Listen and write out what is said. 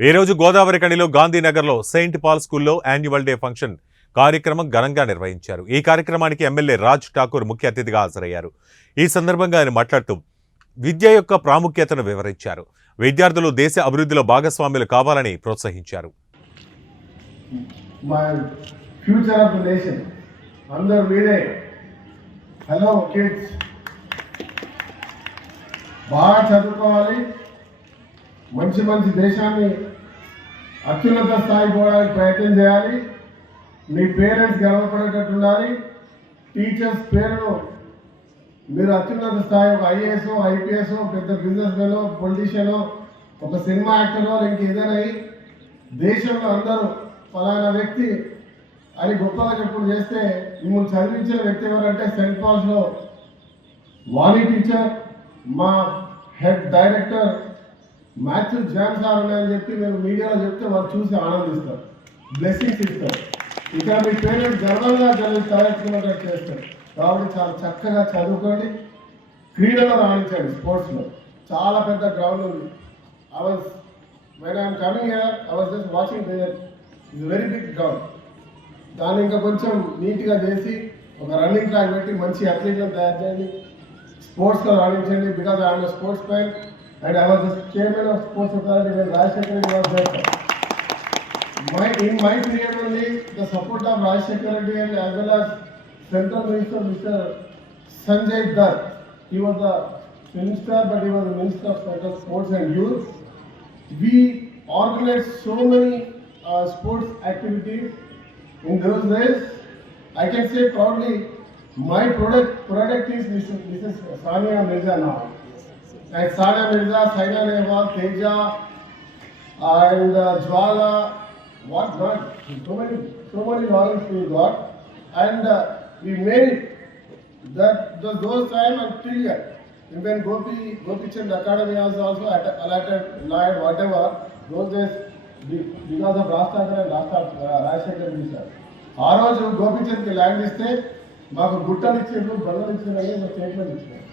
ఈ రోజు గోదావరి కనిలో గాంధీనగర్లో సెయింట్ పాల్ స్కూల్లో యాన్యువల్ డే ఫంక్షన్ కార్యక్రమం ఘనంగా నిర్వహించారు. ఈ కార్యక్రమానికి ఎమ్మెల్యే రాజ్ ఠాకూర్ ముఖ్య అతిథిగా హాజరయ్యారు. ఈ సందర్భంగా ఆయన మాట్లాడుతూ విద్య యొక్క ప్రాముఖ్యతను వివరించారు. విద్యార్థులు దేశ అభివృద్ధిలో భాగస్వాములు కావాలని ప్రోత్సహించారు. మీరే హలో కిడ్స్ బాగా చదువుకోవాలి. మంచి మంచి దేశాన్ని అత్యున్నత స్థాయి పోవడానికి ప్రయత్నం చేయాలి. మీ పేరెంట్స్ గర్వపడేటట్టు ఉండాలి. టీచర్స్ పేరును మీరు అత్యున్నత స్థాయి ఒక ఐఏఎస్ ఐపీఎస్ పెద్ద బిజినెస్ మెన్ పొలిటీషియన్ ఒక సినిమా యాక్టర్ ఇంకేదైనా అయ్యి దేశంలో అందరూ ఫలానా వ్యక్తి అని గొప్పగా చెప్పుడు చేస్తే మిమ్మల్ని చదివించిన వ్యక్తి ఎవరంటే సెంట్ పాల్స్లో వాణి టీచర్ మా హెడ్ డైరెక్టర్ మ్యాచ్లు జాన్ సార్ ఉన్నాయని చెప్పి మేము మీడియాలో చెప్తే వాళ్ళు చూసి ఆనందిస్తారు. బ్లెస్సింగ్స్ ఇస్తారు. ఇక్కడ మీ పేరెంట్స్ గర్వంగా చదివి తయారుకున్నట్టు చేస్తారు. కాబట్టి చాలా చక్కగా చదువుకోండి. క్రీడలో రాణించండి స్పోర్ట్స్లో. చాలా పెద్ద గ్రౌండ్ ఉంది. I was when I'm coming here I was just watching is very big ground దాన్ని ఇంకా కొంచెం నీట్గా చేసి ఒక రన్నింగ్ ట్రాక్ పెట్టి మంచి అథ్లీట్లను తయారు చేయండి. స్పోర్ట్స్లో రాణించండి because I'm sportsman and I was the chairman of Sports Authority when Rajshekar was there. My, in my period only, the support of Rajshekar and as well as Central Minister Mr. Sanjay Dutt, he was the minister but he was the minister of Sports and Youth. We organized so many uh, sports activities in those days. I can say proudly, my product product is Mrs. Mrs. Sania Mirza now. Sania Mirza Saina Nehwal Teja and Jwala what not so many so many knowledge we got and we made that those time and till year even Gopi Gopichand academy also also allotted Naidu whatever those days because of Rajasekhar and Rajasekhar sir ఆ రోజు గోపిచంద్కి land ఇస్తే మాకు గుట్టలు ఇచ్చిండ్రు బల్లలు ఇచ్చిండ్రు అని statement ఇచ్చినారు